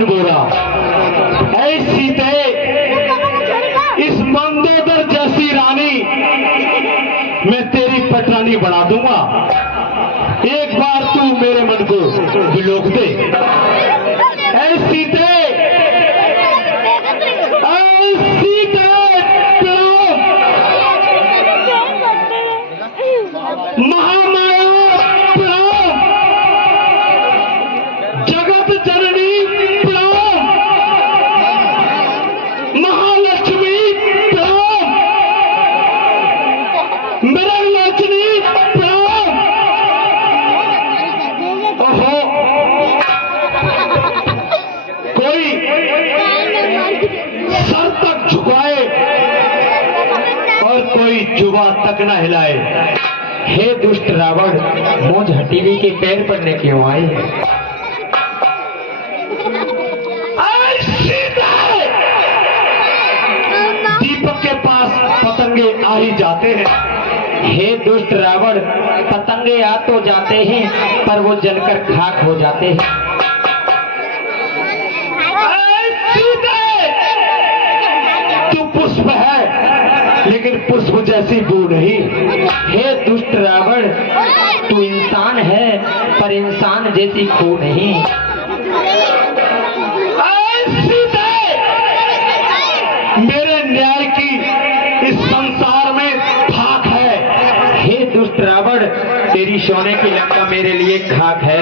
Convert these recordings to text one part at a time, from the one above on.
कौन बोला? ऐसी ते इस मंदोदर जैसी रानी मैं तेरी पटरानी बना दूंगा। एक बार तू मेरे मन को बिलोक दे। ऐसी ते महामाया प्रणाम, जगत जननी प्रणाम, महालक्ष्मी प्रणाम, मृगलोचनी प्रणाम। ओहो, कोई सर तक झुकाए और कोई जुबा तक न हिलाए। हे दुष्ट रावण, मुझ हटीली के पैर पड़ने क्यों आए? दीपक के पास पतंगे आ ही जाते हैं। हे दुष्ट रावण, पतंगे आ तो जाते हैं पर वो जलकर खाक हो जाते हैं। तू पुष्प है लेकिन पुष्प जैसी बू नहीं। हे दुष्ट रावण, तू इंसान है पर इंसान जैसी खू नहीं। मेरे न्याय की इस संसार में खाक है। हे दुष्ट रावण, तेरी सोने की लंका मेरे लिए खाक है।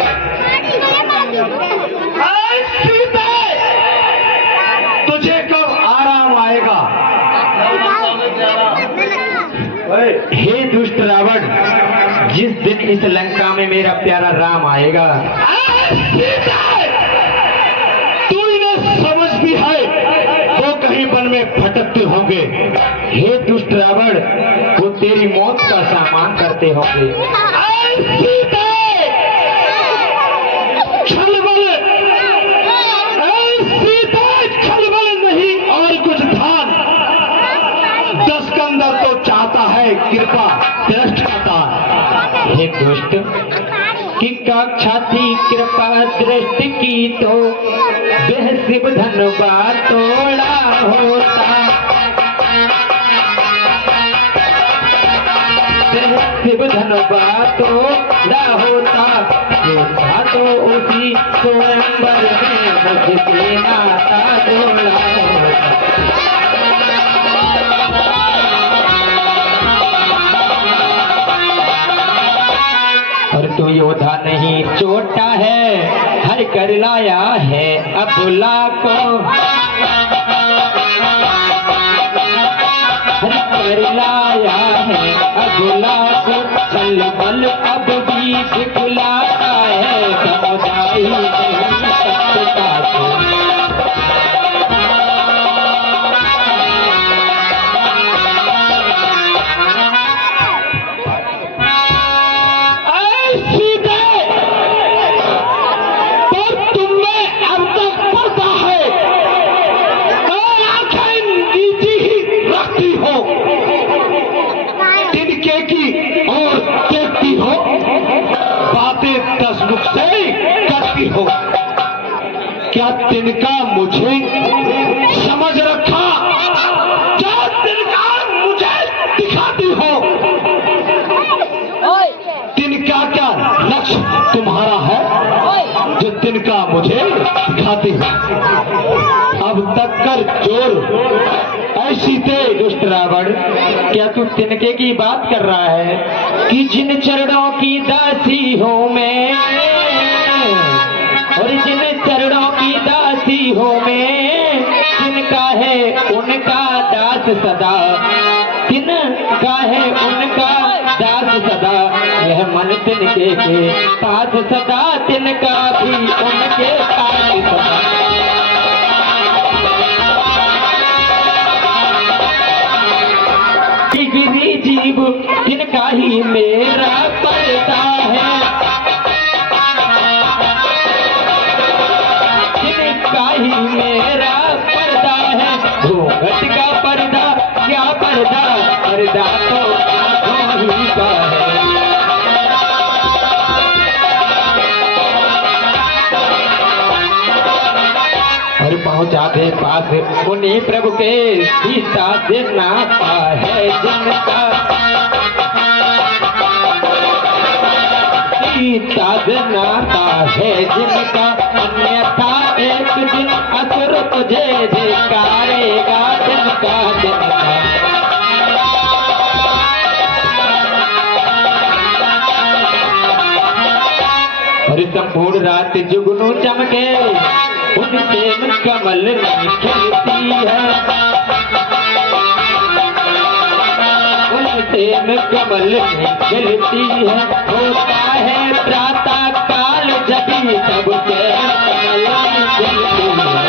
तुझे कब आराम आएगा? हे दुष्ट रावण, जिस दिन इस लंका में मेरा प्यारा राम आएगा। तू इन्हें समझ भी है वो कहीं वन में भटकते होंगे। हे दुष्ट रावण, वो तेरी मौत का सामान करते होंगे। छलबल नहीं और कुछ धान। दस्कंदर तो चाहता है कृपा दृष्ट का। हे दुष्ट, कि कक्षा थी कृपा दृष्टि की तो वह शिव धनुबा तोड़ा होता। शिव धनुबा तोड़ा होता तो उसी स्वयंवर में मुझसे नाता जोड़ा होता। और तू योद्धा नहीं छोटा है, हर कर लाया है अबुला को। हर कर लाया है अबुला को। चल बल अब भी दिखलाता है समुदाय नहीं सकता को। हो क्या तिनका मुझे समझ रखा? क्या तिनका मुझे दिखाती हो? तिनका क्या लक्ष्य तुम्हारा है जो तिनका मुझे दिखाती हो? अब तक कर जोर ऐसी थे दुष्ट रावण। क्या तू तिनके की बात कर रहा है कि जिन चरणों की दासी हूं मैं, और जिन चरणों की दासी हो मैं, जिनका है उनका दास सदा, जिनका है उनका दास सदा। यह मन तिनके के पास सदा, तिनका भी उनके पास सदा। गिरी जीव जिनका ही मेरा पर्दा है, ही मेरा पर्दा है। घूंघट का पर्दा क्या पर्दा, पर्दा तो आंखों ही का है। पहुंचा दे पास उन्हीं प्रभु के सीता से नाता है जिनका, सीता से नाता है जिनका, अन्यथा एक दिन असुर तुझे धिक्कारेगा जिनका जिनका। और संपूर्ण रात जुगनू चमके उनसे कमल नहीं खिलती है, उनसे कमल नहीं खिलती है। होता है प्रातः काल जबी तब से कमल नहीं खिलती है।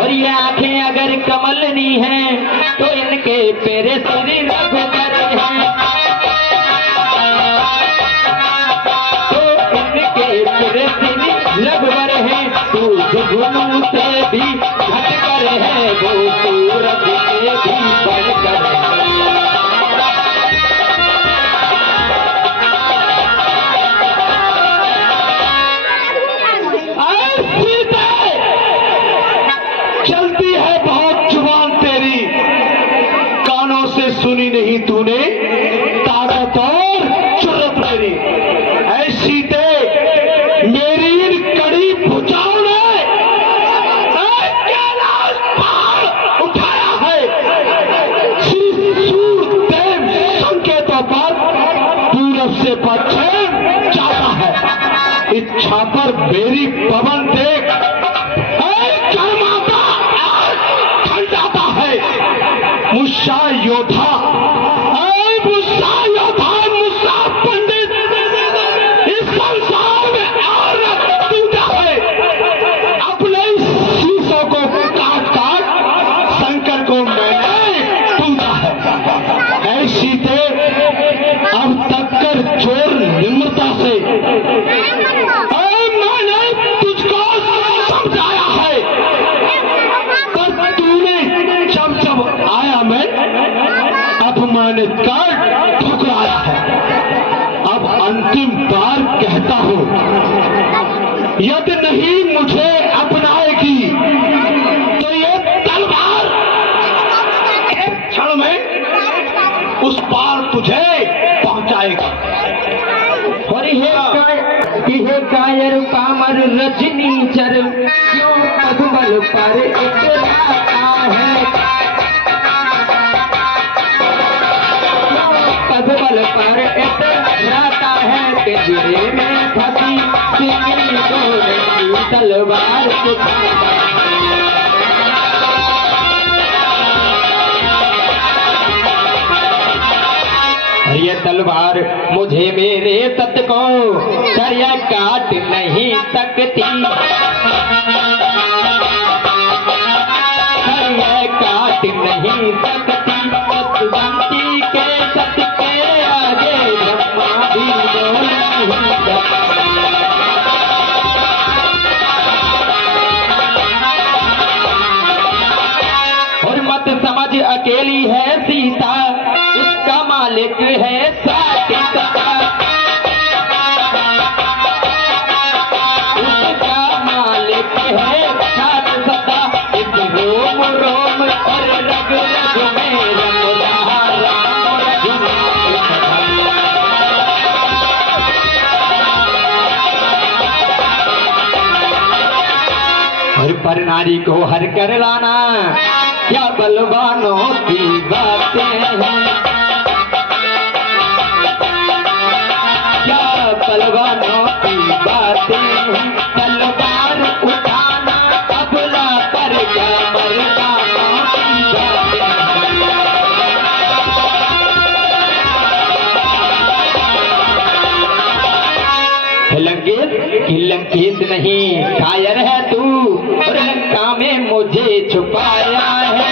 और ये आंखें अगर कमलनी हैं तो इनके पेरे श्री रघुवर हैं, तो इनके पेरे श्री रघुवर हैं। तू जुगनू से भी घटकर है, वो सूरज से भी बढ़कर है। चलती है बहुत जुबान तेरी, कानों से सुनी नहीं तूने ताकत और जुर्रत मेरी। ऐसी ते मेरी इन कड़ी भुजाओं ने कैलाश पहाड़ उठाया है। सूरदेव संकेतों पर पूरब से पश्चिम जाता है। इच्छा पर मेरी पवन देख मुस्सा योद्धा, मुस्सा योद्धा, मुस्सा पंडित इस संसार में और टूटा है। अपने शीशों को काट काट शंकर को मैंने टूटा है। ऐसी थे अब तक कर चोर निम्रता से मैंने तुझको समझाया है, पर तूने जब जब आया मैं अपमानित कर ठुकराया है। अब अंतिम बार कहता हूं, यदि नहीं मुझे अपनाएगी तो ये तलवार एक क्षण में उस पार तुझे पहुंचाएगा। और यह कायर पामर रजनी चर क्यों पद्मल पर इतराता है, पद्मल पर इतराता है कि गिरे में फंसी सिंगनी को तलवार दिखाता है। ये तलवार मुझे मेरे सत को दरिया काट नहीं सकती, दरिया काट नहीं सकती। सतवंती के सत के आगे ब्रह्मा भी बोल नहीं सकता। और मत समझ अकेली है सीता, उसका मालिक है साकेत का, उसका मालिक है सात सदा। इस रोम रोम और रग रग में रम रहा राम और पर नारी को हर कर लाना क्या बलवानों की बातें हैं, क्या बलवानों की बातें हैं। तलवार उठाना अबला पर क्या मर्दानों की बातें हैं। लंकेश नहीं कायर है तू, और लंका में मुझे छुपाया है,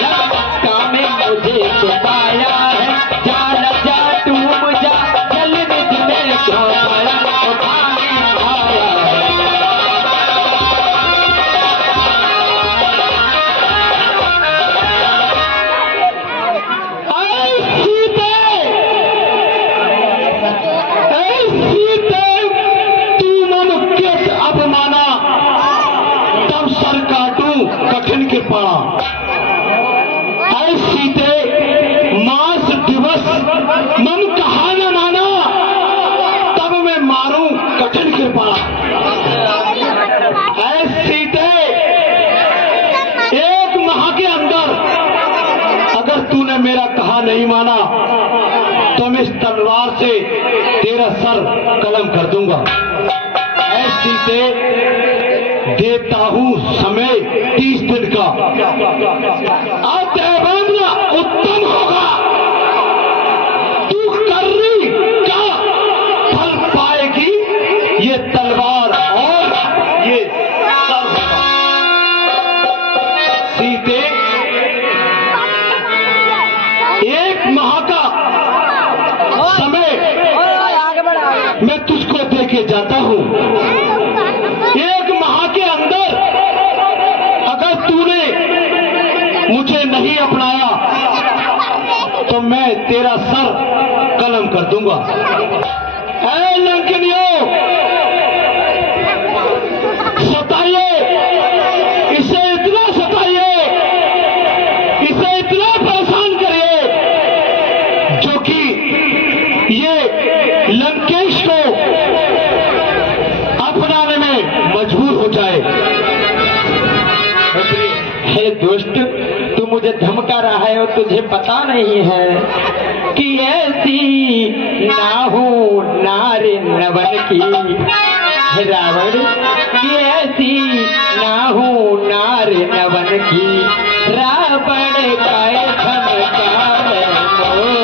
लंका में मुझे छुपाया है। जा जा डूब जा जल निज में क्यों उठाने आया है। कृपा ऐसी ते मास दिवस मम कहा न माना, तब मैं मारूं कठिन कृपा ऐसी ते एक माह के अंदर अगर तूने मेरा कहा नहीं माना तो मैं इस तलवार से तेरा सर कलम कर दूंगा। ऐसी ते देता हूं समय 30 दिन का, अतः उत्तम होगा। तू कर्री का फल पाएगी, ये तलवार और ये सर होगा। सीते एक माह का समय मैं तुझको दे के जाता हूं। एक माह के अंदर अगर तूने मुझे नहीं अपनाया तो मैं तेरा सर कलम कर दूंगा। ऐ लंकिनियों, सताइए इसे, इतना सताइए इसे, इतना परेशान करिए जो कि ये लंकेश को अपनाने में मजबूर हो जाए। हे दुष्ट, तू मुझे धमका रहा है और तुझे पता नहीं है कि ऐसी ना हो नारी नवन की। हे रावण, कि ऐसी ना हो नारी नवन की, रावण का धमका मोय।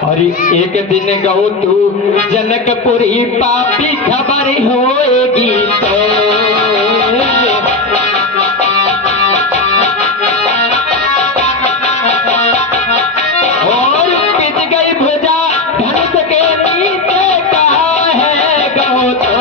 और एक दिन गौ तू जनकपुरी पापी खबर होएगी तो और पिट गई भुजा धनुष के नीचे, कहा है गौ तो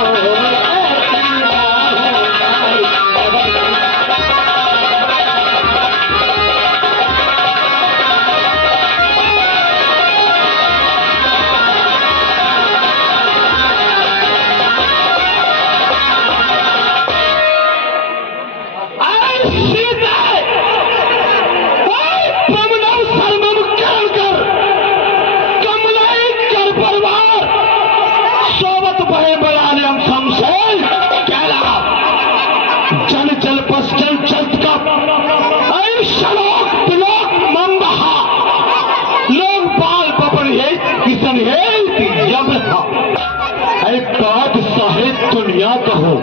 दुनिया कहो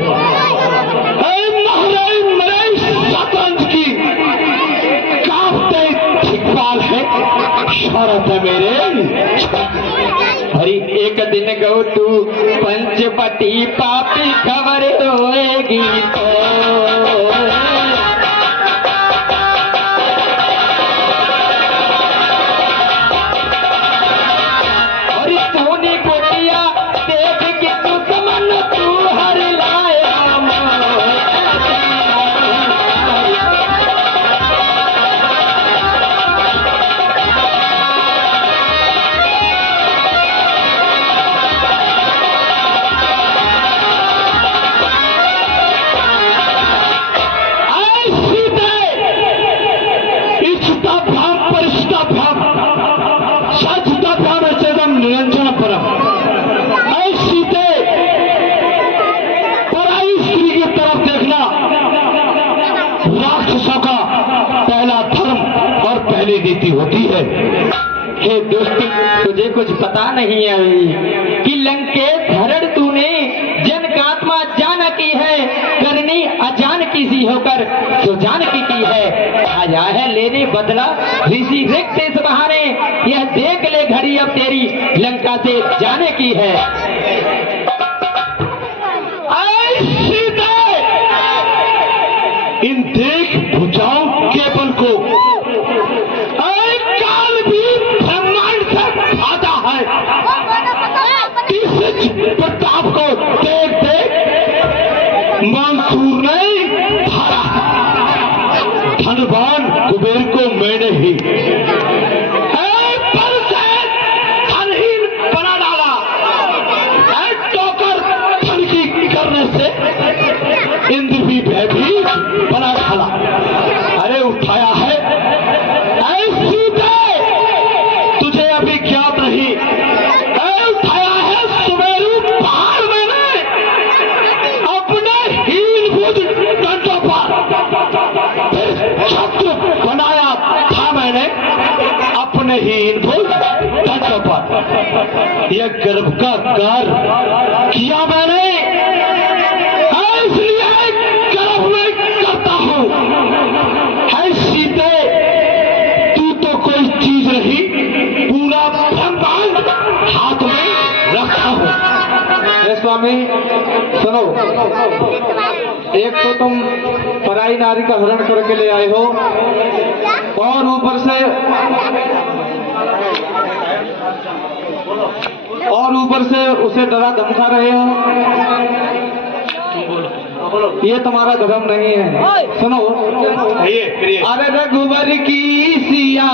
शतरंज की कांपते थिकपाल है शरत है मेरे। हरी एक दिन गौ तू पंचपटी पापी खबर होएगी तो का पहला धर्म और पहली नीति होती है। हे दुष्ट, तुझे कुछ पता नहीं है कि लंकेश हरण तूने जनकात्मा जान की है, करनी अजान की सी होकर सुजान की है। आया है लेने बदला ऋषि रिक्त इस बहाने, यह देख ले घड़ी अब तेरी लंका से जाने की है। इन देख भुजाओं के बल को काल भी ब्रह्मांड से खाता है। इस प्रताप को देख देख मंसूर ने हारा। धनवान कुबेर को मैंने ही बल से धनहीन बना डाला। टोकर धन की करने से इंद्र भी भयभीत बना डाला। अरे उठाया है सीते, तुझे अभी ज्ञात नहीं, उठाया है सुमेरु पहाड़ मैंने अपने हीन भुज कंठों पर। छत्र बनाया था मैंने अपने हीन भुज कंठों पर। यह गर्भ का कार्य किया मैंने, इसलिए गर्भ में करता हूं। है सीते, तू तो कोई चीज नहीं, पूरा ब्रह्मांड हाथ में रखा हूं। हे स्वामी सुनो, एक तो तुम पराई नारी का हरण करके ले आए हो और ऊपर से उसे डरा धमका रहे हो। ये तुम्हारा धर्म नहीं है। सुनो, अरे रघुवर की सिया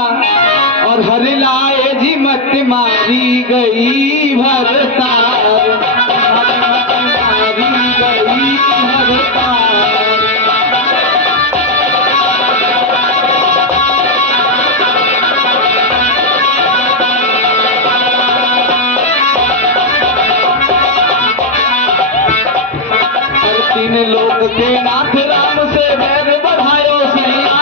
और हर लाए जी मत मारी गई भरतार, मारी गई भरतार। तीन लोक के नाथ राम से बैर बढ़ायो सैया,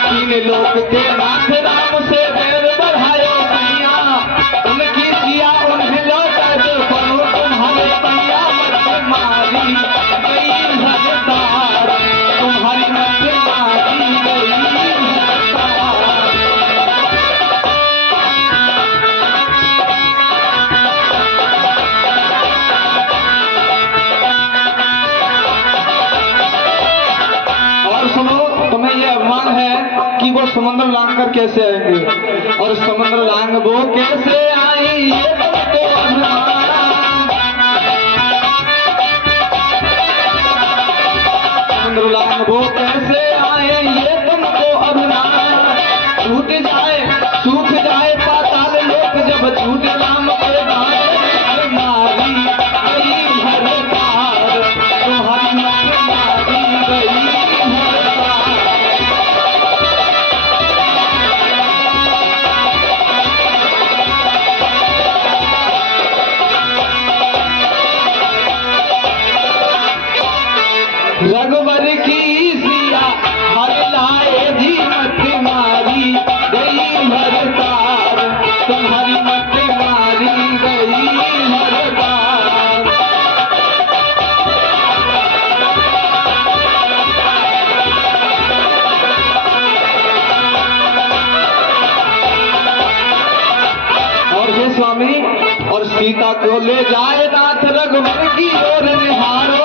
तीन लोक के नाथ राम से बैर बढ़ायो सैया। उनकी सिया उन्हें लौटा दो, करो तुम्हारे पैया मत मारी गई भरतार, तुम्हारी मत मारी गई भरतार। तुम्हें यह अभिमान है कि वो समुद्र लांग कर कैसे आएंगे, और समुद्र लांग वो कैसे आए ये तुमको अभिमान। समुद्र लांग वो कैसे आए ये तुमको अभिमान। छूट जाए सूख जाए पाताल लोक, जब छूट राम के बाण मारी गई भरतार, तुम्हारी मारी गई। रघुवर की सिया हर लाए जी मत मारी गई भरतार, तुम्हारी मत मारी गई भरतार। और हे स्वामी, और सीता को ले जाए नाथ रघुवर की ओर निहारो।